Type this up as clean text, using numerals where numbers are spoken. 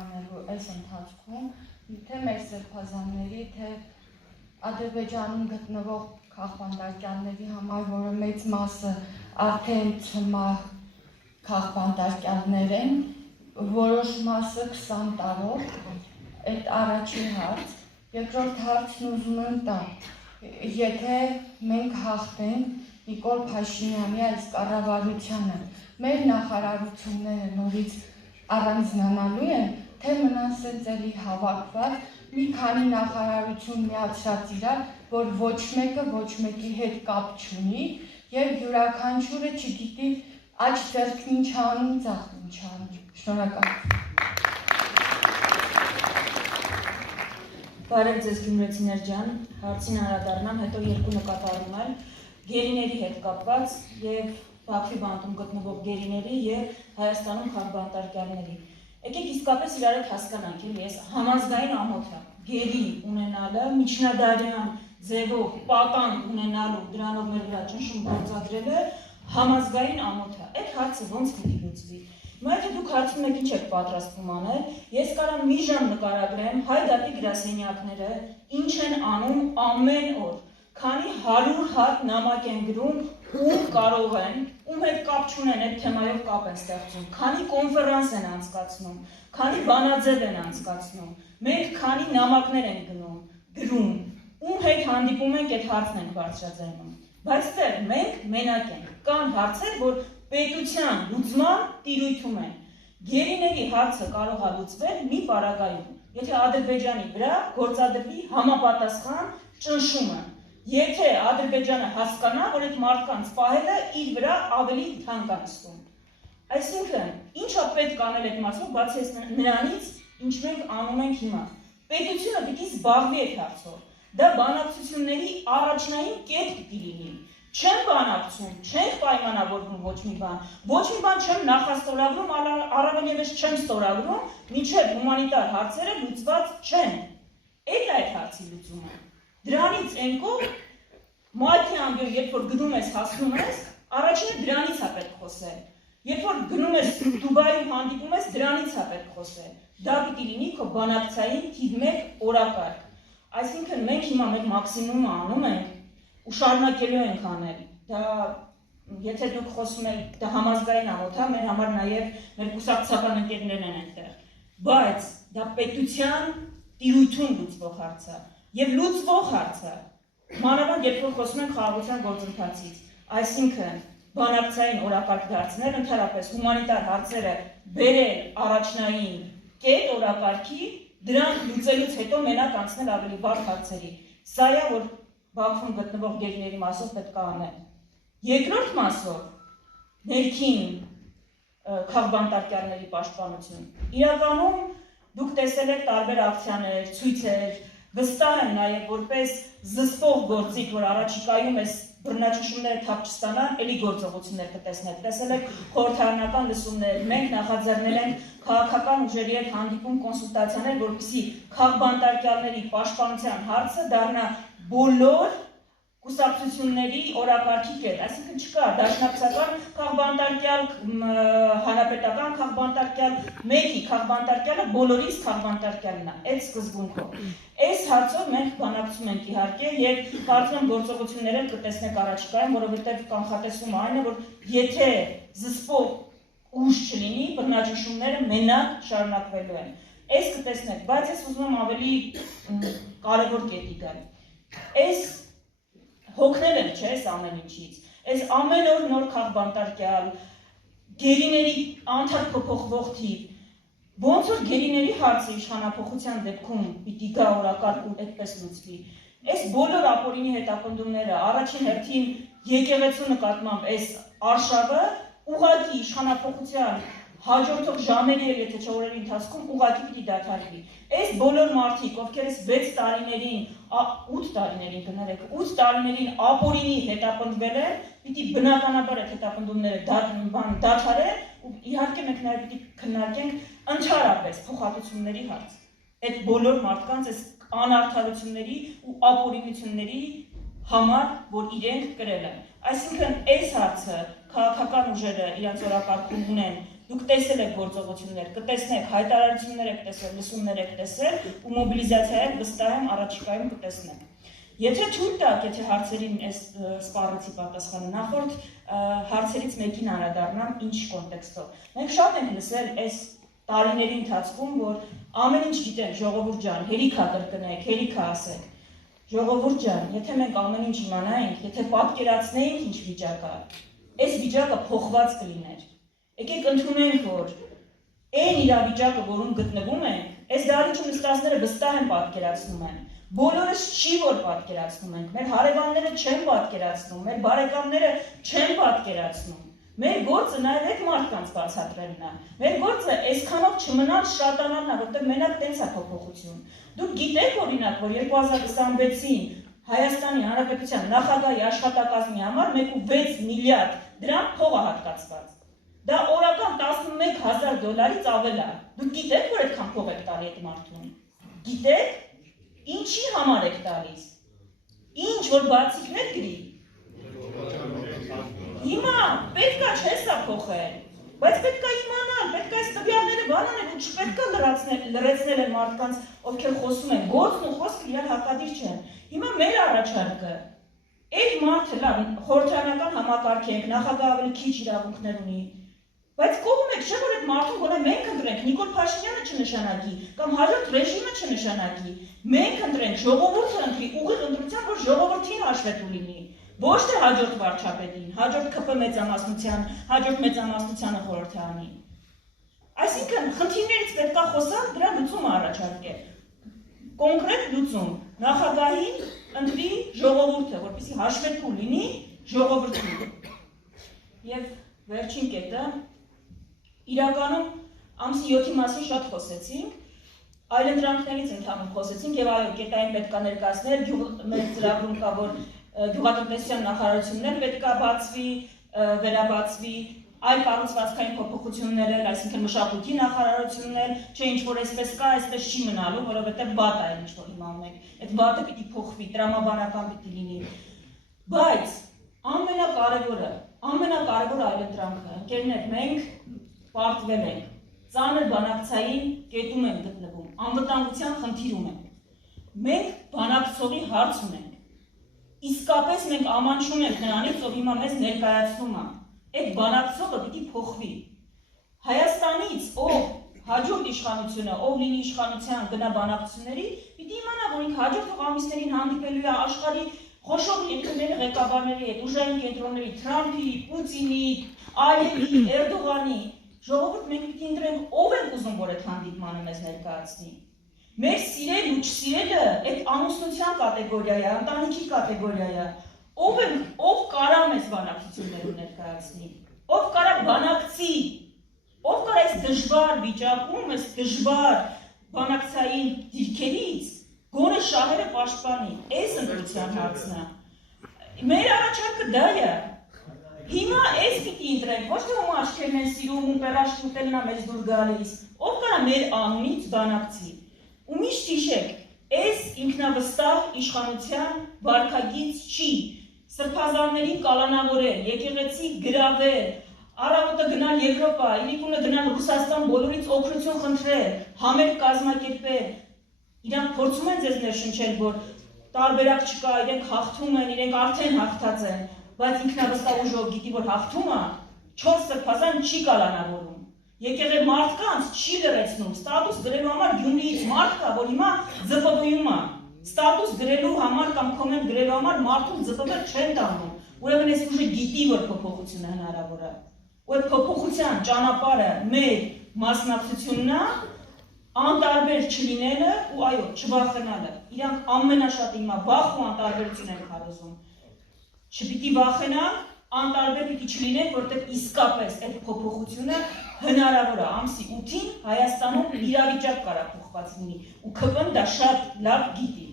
Այս ընթացքում թե մեր սրբազանների, թե Ադրբեջանում գտնվող քաղբանտարկյալների համար, որը մեծ մասը արդեն ցմահ քաղբանտարկյալներ են, որոշ մասը 20 տարով, այդ առաջին հարց, երկրորդ հարցն ուզում եմ տամ, եթե մենք հաղթենք Նիկոլ Փաշինյանի այս կառավարությանը, մեր նախարարությունները նորից առանձնանալու են, թե մնան սենց էլի հավաքված, մի քանի նախարարություն միացրած իրար, որ ոչ մեկը ոչ մեկի հետ կապ չունի և յուրաքանչյուրը չգիտի աջ ձեռքն ինչ անում, ձախ ինչ անում։ Շնորհակալություն։ Բարև ձեզ գյումրեցիներ ջան, հարցին անդրադառնամ, հետո երկու նկատառում եմ գերիների հետ կապված և Բաքվի բանտում գտնվող գերիների և Հայաստանում քաղբանտարկյալների։ Եկեք իսկապես իրար հետ հասկանանք, ես համազգային ամոթ եմ, գերի ունենալը, միջնադարյան ձևով պատան ունենալու, դրանով մեր վրա ճնշում գործադրելը համազգային ամոթ է։ Այդ հարցը ոնց պիտի լուծվի։ Հիմա եթե դուք հարցում եք ինչ եք պատրաստվում անել, ես կարամ մի ժամ նկարագրեմ հայ դատի գրասենյակները ինչ են անում ամեն օր, քանի 100 հատ նամակ են գրում, ում կարող են, ում հետ կապ չունեն, այդ թեմայով կապ են ստեղծում, քանի կոնֆերանս են անցկացնում, քանի բանաձև են անցկացնում, մենք քանի նամակներ են գրում, ում հետ հանդիպում ենք, այդ հարցն ենք բարձրաձայնում։ Բայց դեռ մենք մենակ ենք, կան հարցեր, որ պետության լուծման տիրույթում են։ Գերիների հարցը կարող է լուծվել մի պարագայում, եթե Ադրբեջանի վրա գործադրվի համապատասխան ճնշումը, եթե Ադրբեջանը հասկանա, որ այդ մարդկանց պահելը իր վրա ավելի թանկ է նստում։ Այսինքն, ինչա պետք անել այդ մասով, բացի նրանից, ինչ մենք անում ենք հիմա։ Պետությունը պիտի զբաղվի այդ հարցով։ Դա բանակցությունների առաջնային կետ պիտի լինի։ Չեմ բանակցում, չենք պայմանավորվում ոչ մի բան չեմ նախաստորագրում, առավել ևս չեմ ստորագրում, մինչև հումանիտար հարցերը լուծված չեն։ Այդ է այդ հարցի լուծումը։ Դրանից ենքով մայթի ամբյոր, երբ որ գնում ես, հասնում ես, առաջինը դրանից է պետք խոսել։ Երբ որ գնում ես Դուբայում հանդիպում ես, դրանից է պետք խոսել։ Դա պիտի լինի քո բանակցային թիվ 1 օրակարգ։ Այսինքն մենք հիմա մեր մաքսիմումը անում ենք ու շարունակելու ենք անել։ Դա եթե դուք խոսում եք, դա համազգային ամոթ է, մեր համար նաև մեր կուսակցական ընկերներն են այնտեղ։ Բայց դա պետության տիրույթում լուծվող հարց է եւ լուծվող հարց է։ Մանավանդ երբ որ խոսում ենք խաղաղության գործընթացից, այսինքն բանակցային օրակարգ դարձնել, ընդհանրապես հումանիտար հարցերը բերել առաջնային կետ օրակարգի, դրանք լուծելուց հետո մենակ անցնել ավելի բարդ հարցերի։ Սա է, որ Բաքվում գտնվող գերիների մասով պետք է անել։ Երկրորդ մասով ներքին քաղբանտարկյալների պաշտպանություն։ Իրականում դուք տեսել եք տարբեր ակցիաներ, ցույցեր, վստահ եմ նաև որպես զսպող գործիք, որ առաջիկայում այս բռնաճնշումները թափ չստանան, էլի գործողություններ կտեսնեք։ Տեսել եք խորհրդարանական լսումներ, մենք նախաձեռնել ենք քաղաքական ուժերի հետ հանդիպում կոնսուլտացիաներ, որպեսզի քաղբանտարկյալների պաշտպանության հարցը դառնա բոլոր կուսակցությունների օրակարգի կետ, այսինքն չկա դաշնակցական քաղբանտարկյալ, հանրապետական քաղբանտարկյալ, մեկի քաղբանտարկյալը բոլորիս քաղբանտարկյալն է, այդ սկզբունքով։ Այս հարցով մենք բանակցում ենք իհարկե եւ կարծում եմ գործողությունները կտեսնեք առաջիկայում, որովհետեւ կանխատեսումը այն է, որ եթե զսպող ուժ չլինի, բռնաճնշումները մենակ շարունակվելու են։ Այս կտեսնեք, բայց ես ուզում եմ ավելի կարևոր կետի գալ։ Այս հոգնել եմ, չէ, այս ամեն ինչից, այս ամեն օր նոր քաղբանտարկյալ, գերիների անդադար փոփոխվող թիվ, ոնց որ գերիների հարցը իշխանափոխության դեպքում պիտի գա օրակարգ ու այդպես լուծվի։ Այս բոլոր ապօրինի հետապնդումները, առաջին հերթին եկեղեցու նկատմամբ այս արշավը ուղղակի իշխանափոխության հաջորդող ժամերի եթե չէ օրերի ընթացքում ուղղակի պիտի դադարվի։ Այս բոլոր մարդիկ, ովքեր այս 6 տարիներին, 8 տարիներին կներեք, 8 տարիներին ապօրինի հետապնդվել են, պիտի բնականաբար այդ հետապնդումները դադարեն ու իհարկե մենք նաև պիտի քննարկենք ընդհանրապես փոխհատուցումների հարց։ Այդ բոլոր մարդկանց այս անարդարությունների ու ապօրինությունների համար, որ իրենք կրել են։ Այսինքն այս հարցը քաղաքական ուժերը իրենց օրակարգում ունեն Դուք տեսել եք գործողություններ, կտեսնեք, հայտարարություններ եք տեսել, լսումներ եք տեսել ու մոբիլիզացիա եք վստահ եմ առաջիկայում կտեսնեք։ Եթե թույլ տաք, եթե հարցերին այս սպառեցի պատասխանը, նախորդ հարցերից մեկին անդրադառնամ ինչ կոնտեքստով։ Մենք շատ ենք լսել այս տարիների ընթացքում, որ ամեն ինչ գիտենք, ժողովուրդ ջան, հերիքա կրկնեք, հերիքա ասեք։ Ժողովուրդ ջան, եթե մենք ամեն ինչ իմանայինք, եթե պատկերացնեինք ինչ վիճակ է, այս վիճակը փոխված կլիներ։ Եկեք ընդունենք, որ այն իրավիճակը, որում գտնվում ենք, այս դահլիճում նստածները վստահ են պատկերացնում են։ Բոլորս չի որ պատկերացնում ենք, մեր հարևանները չեն պատկերացնում, մեր բարեկամները չեն պատկերացնում։ Մեր գործը նաև այդ մարդկանց բացատրելն է։ Մեր գործը այսքանով չմնալ շատանալն է, որտեղ մենակ տենց է փոփոխություն։ Դուք գիտեք օրինակ, որ 2026-ին Հայաստանի Հանրապետության նախագահի աշխատակազմի համար 1.6 միլիարդ դրամ փող է հատկացված։ Դա օրական $11,000-ից ավել է։ Դուք գիտեք, որ այդքան փող եք տալի այդ մարդուն։ Գիտեք, ինչի համար եք տալիս։ Ինչ որ բացիկներ գրի։ Հիմա պետք է չէ սա փոխել, բայց պետք է իմանալ, պետք է այս տվյալները բանանել ու չպետք է լրացնել են մարդկանց, ովքեր խոսում են, գործն ու խոսքը իրար հակադիր չեն։ Հիմա մեր առաջարկը, այդ մարդը լավ, խորհրդարանական համակարգ ենք, նախագահ ավելի քիչ իրավունքներ ունի, բայց կողմ եք, չէ՞ որ այդ մարդուն գոնե մենք ընտրենք, Նիկոլ Փաշինյանը չնշանակի, կամ հաջորդ ռեժիմը չնշանակի, մենք ընտրենք, ժողովուրդը ընտրի, ուղիղ ընտրության, որ ժողովրդին հաշվետու լինի, ոչ թե հաջորդ վարչապետին, հաջորդ ԿՊ մեծամասնության, հաջորդ մեծամասնությանը խորհրդարանի։ Այսինքն խնդիրներից պետք է խոսալ, դրա լուծումը առաջարկել։ Կոնկրետ լուծում, նախագահին ընտրի ժողովուրդը, որպեսզի հաշվետու լինի ժողովրդին։ Եվ վերջին կետը, իրականում ամսի 7-ի մասին շատ խոսեցինք, այլընտրանքներից ընդհանուր խոսեցինք եւ այո, կետային պետք է ներկայացնել, մեր ծրագրում կա, որ գյուղատնտեսության նախարարություններ պետք է բացվի, վերաբացվի, այլ կառուցվածքային փոփոխություններ էլ, այսինքն մշակույթի նախարարություններ, չէ ինչ որ այսպես կա, այսպես չի մնալու, որովհետեւ բատ է ինչ որ հիմա ունենք, այդ բատը պիտի փոխվի, տրամաբանական պիտի լինի։ Բայց ամենակարևորը այլընտրանքը, ընկերներ, մենք պարտվել ենք, ծանր բանակցային կետում ենք գտնվում, անվտանգության խնդիրում ենք։ Մենք բանակցողի հարց ունենք։ Իսկապես մենք աման չունենք նրանից, ով հիմա մեզ ներկայացնում է։ Այդ բանակցողը պիտի փոխվի։ Հայաստանից ով հաջորդ իշխանությունը, ով լինի իշխանության գնա բանակցությունների, պիտի իմանա, որ ինքը հաջորդ ամիսներին հանդիպելու է աշխարհի խոշոր երկրների ղեկավարների հետ, ուժային կենտրոնների, Թրամփի, Պուտինի, Ալիևի, Էրդողանի, ժողովուրդ մենք պիտի ընտրենք ով ենք ուզում, որ այդ հանդիպմանը մեզ ներկայացնի։ Մեր սիրել ու չսիրելը այդ ամուսնության կատեգորիա է, ընտանիքի կատեգորիա է։ Ով կարա մեզ բանակցություններում ներկայացնի, ով կարա բանակցի, ով կարա այս դժվար վիճակում, այս դժվար բանակցային դիրքերից գոնե շահերը պաշտպանի, այս ընտրության հարցն է։ Մեր առաջարկը դա է։ Հիմա այս պիտի ընտրենք, ոչ թե ում աչքերն են սիրում, ում պերաշտ ուտելն է մեզ դուր գալիս, ով կարա մեր անունից բանակցի։ Ու միշտ հիշեք, այս ինքնավստահ իշխանության վարքագիծ չի, սրբազաններին կալանավորել, եկեղեցի գրավել, առավոտը գնալ Եվրոպա, իրիկունը գնալ Ռուսաստան, բոլորից օգնություն խնդրել, համերգ կազմակերպել, իրանք փորձում են ձեզ ներշնչել, որ տարբերակ չկա, իրենք հաղթում են, իրենք արդեն հաղթած են, բայց ինքնավստահ ուժով գիտի, որ հաղթումը 4 սրբազան չի կալանավորում։ Եկեղեցի մարդկանց չի լրացնում, ստատուս գրելու համար Գյումրիից մարդ կա, որ հիմա ԶՊՎ-ում է, ստատուս գրելու համար կամ կոմենտ գրելու համար մարդուն ԶՊՎ չեն տանում, ուրեմն այս ուժը գիտի, որ փոփոխությունը հնարավոր է, ու այդ փոփոխության ճանապարհը մեր մասնակցությունն է, անտարբեր չլինելը ու այո, չվախենալը, իրանք ամենաշատը հիմա վախ ու անտարբերություն են քարոզում, չպիտի վախենան, անտարբեր պիտի չլինենք, որտեղ իսկապես այդ փոփոխությունը հնարավոր է ամսի 8-ին Հայաստանում իրավիճակ կարա փոխված լինի ու ԿՊ-ն դա շատ լավ գիտի։